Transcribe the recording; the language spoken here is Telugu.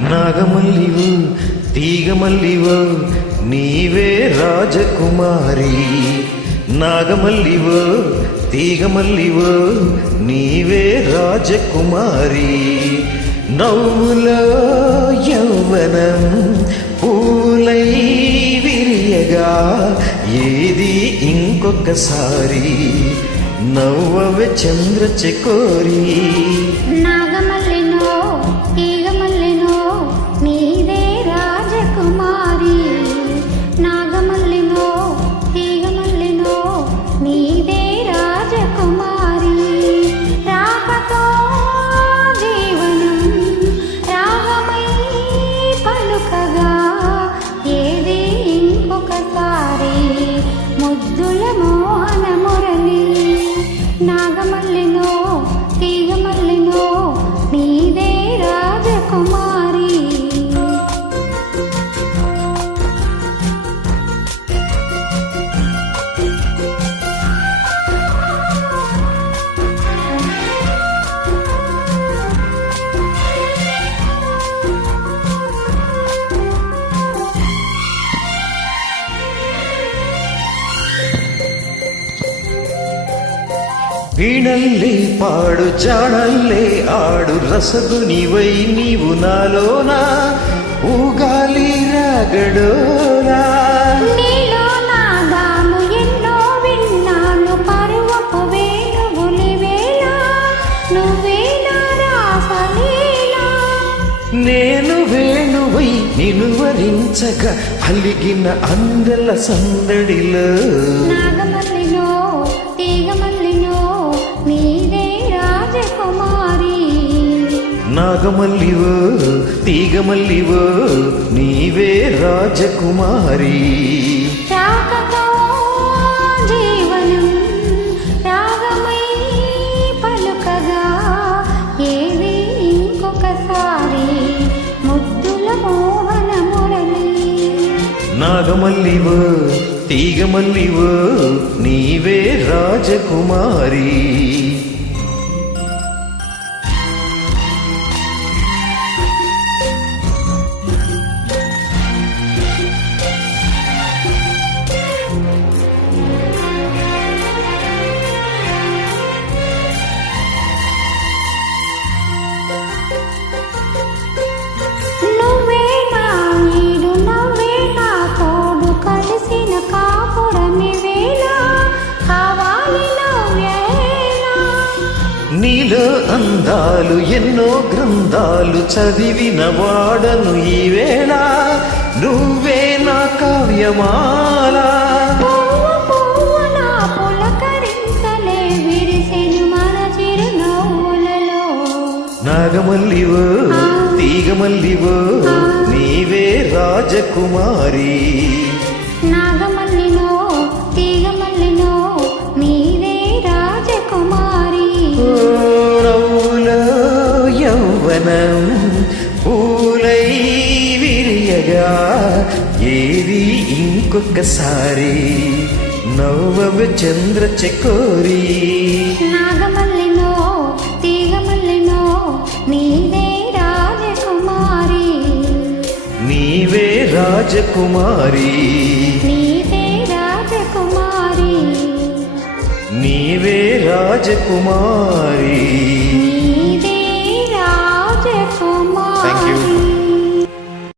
నాగమల్లివు తీగమల్లివు నీవే రాజకుమారి. నాగమల్లివు తీగమల్లివు నీవే రాజకుమారి. నవ్వులో యౌవనం పూలై విరియగా ఏది ఇంకొకసారి నవ్వవ చంద్ర చెకోరి వీణల్లే పాడు జాడల్లే ఆడు రసగునివై నీవు నాలోనా? ఊగాలి రాగడోరా నేను వేణువై నిన్ను వరించగా అలిగిన అందల సందడిలో. నాగమల్లివో తీగమల్లివో నీవే రాజకుమారి. నాగమల్లివో తీగమల్లివో నీవే రాజకుమారి. నీలో అందాలు ఎన్నో గ్రంథాలు చదివిన వాడను ఈవేళ నువ్వే నా కావ్యమాలా. నాగమల్లివో తీగమల్లివో నీవే రాజకుమారి. నాగమల్లినో విరియగా ఏది ఇంకొకసారి? నవ్వవ చంద్ర చెకోరి. నాగమల్లినో తీగమల్లినో నీదే రాజకుమారి. నీవే రాజకుమారి. నీదే రాజకుమారి. నీవే రాజకుమారి.